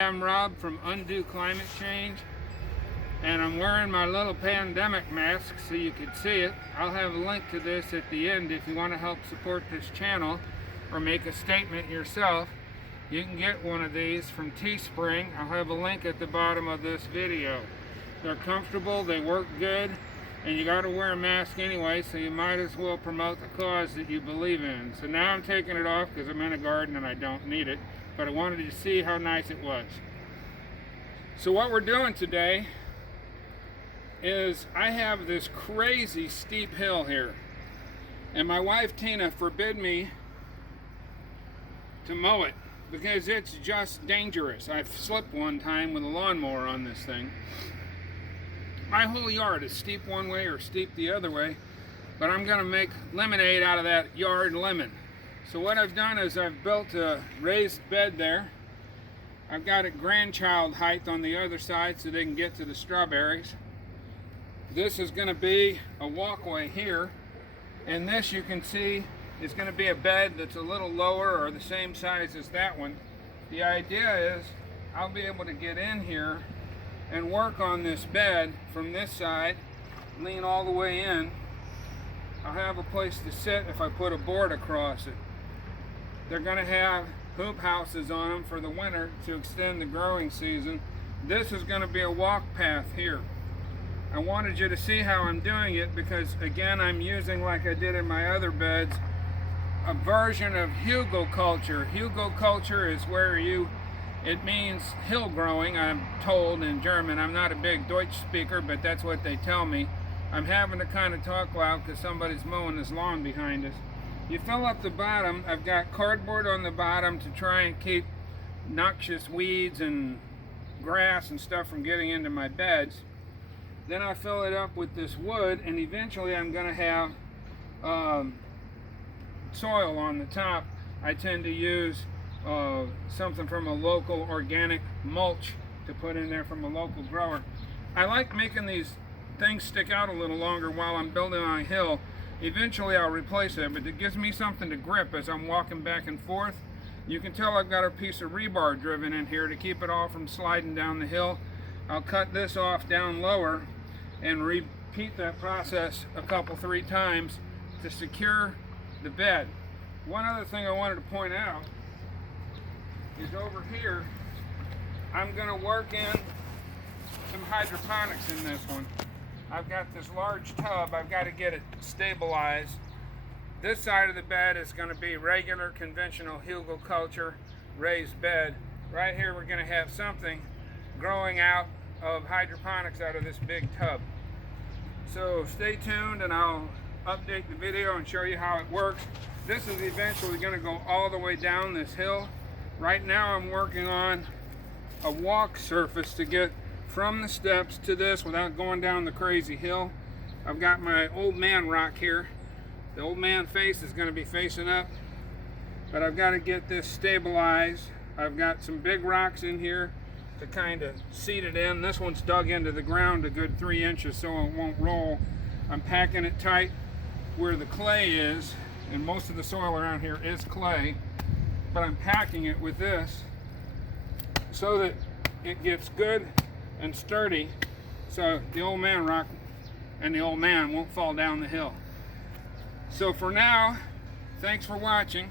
I'm Rob from Undo Climate Change, and I'm wearing my little pandemic mask so you can see it. I'll have a link to this at the end if you want to help support this channel or make a statement yourself. You can get one of these from Teespring. I'll have a link at the bottom of this video. They're comfortable, they work good, and you got to wear a mask anyway, so you might as well promote the cause that you believe in. So now I'm taking it off because I'm in a garden and I don't need it, but I wanted you to see how nice it was. So what we're doing today is I have this crazy steep hill here, and my wife Tina forbid me to mow it because it's just dangerous. I've slipped one time with a lawnmower on this thing. My whole yard is steep one way or steep the other way, but I'm going to make lemonade out of that yard lemon. So what I've done is I've built a raised bed there. I've got it grandchild height on the other side so they can get to the strawberries. This is going to be a walkway here, and this you can see is going to be a bed that's a little lower or the same size as that one. The idea is I'll be able to get in here and work on this bed from this side, lean all the way in. I'll have a place to sit if I put a board across it. They're going to have hoop houses on them for the winter to extend the growing season. This is going to be a walk path here. I wanted you to see how I'm doing it because, again, I'm using, like I did in my other beds, a version of hugelkultur. Hugelkultur is where it means hill growing, I'm told in German. I'm not a big Deutsch speaker, but that's what they tell me. I'm having to kind of talk loud because somebody's mowing this lawn behind us. You fill up the bottom. I've got cardboard on the bottom to try and keep noxious weeds and grass and stuff from getting into my beds. Then I fill it up with this wood, and eventually I'm going to have soil on the top. I tend to use something from a local organic mulch to put in there from a local grower. I like making these things stick out a little longer while I'm building on a hill. Eventually I'll replace it, but it gives me something to grip as I'm walking back and forth. You can tell I've got a piece of rebar driven in here to keep it all from sliding down the hill. I'll cut this off down lower and repeat that process a couple, 3 times to secure the bed. One other thing I wanted to point out is over here, I'm going to work in some hydroponics in this one. I've got this large tub, I've got to get it stabilized. This side of the bed is going to be regular conventional hugelkultur raised bed. Right here we're going to have something growing out of hydroponics out of this big tub. So stay tuned and I'll update the video and show you how it works. This is eventually going to go all the way down this hill. Right now I'm working on a walk surface to get from the steps to this without going down the crazy hill. I've got my old man rock here. The old man face is going to be facing up, but I've got to get this stabilized. I've got some big rocks in here to kind of seat it in. This one's dug into the ground a good 3 inches so it won't roll. I'm packing it tight where the clay is, and most of the soil around here is clay, but I'm packing it with this so that it gets good and sturdy, so the old man rock and the old man won't fall down the hill. So for now, thanks for watching.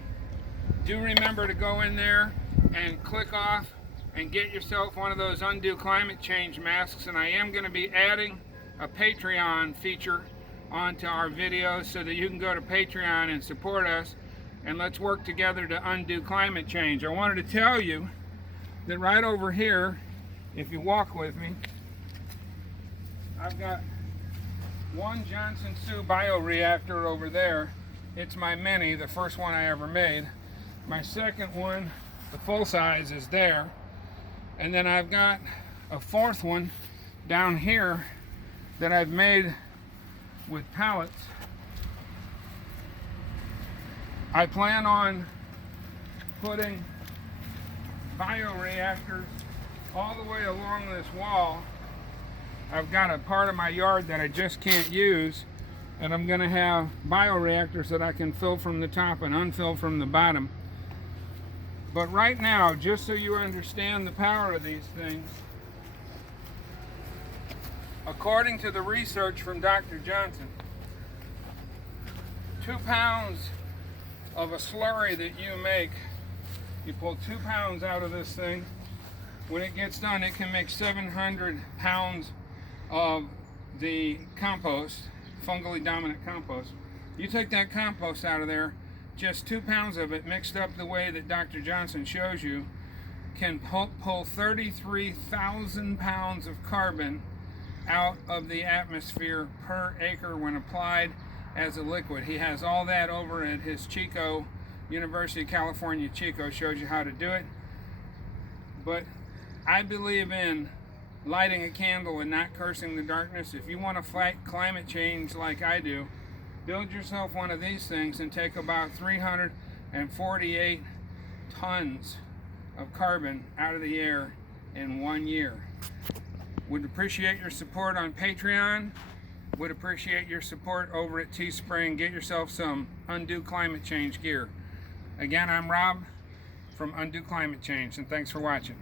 Do remember to go in there and click off and get yourself one of those Undo Climate Change masks, and I am going to be adding a Patreon feature onto our videos so that you can go to Patreon and support us, and let's work together to undo climate change. I wanted to tell you that right over here, if you walk with me, I've got one Johnson Sioux bioreactor over there. It's my mini, the first one I ever made. My second one, the full size, is there. And then I've got a 4th one down here that I've made with pallets. I plan on putting bioreactors all the way along this wall. I've got a part of my yard that I just can't use, and I'm going to have bioreactors that I can fill from the top and unfill from the bottom. But right now, just so you understand the power of these things, according to the research from Dr. Johnson, 2 pounds of a slurry that you make, you pull 2 pounds out of this thing. When it gets done, it can make 700 pounds of the compost, fungally dominant compost. You take that compost out of there, just 2 pounds of it mixed up the way that Dr. Johnson shows you can pull 33,000 pounds of carbon out of the atmosphere per acre when applied as a liquid. He has all that over at his Chico, University of California, Chico, shows you how to do it. But I believe in lighting a candle and not cursing the darkness. If you want to fight climate change like I do, build yourself one of these things and take about 348 tons of carbon out of the air in 1 year. Would appreciate your support on Patreon. Would appreciate your support over at Teespring. Get yourself some Undo Climate Change gear. Again, I'm Rob from Undo Climate Change, and thanks for watching.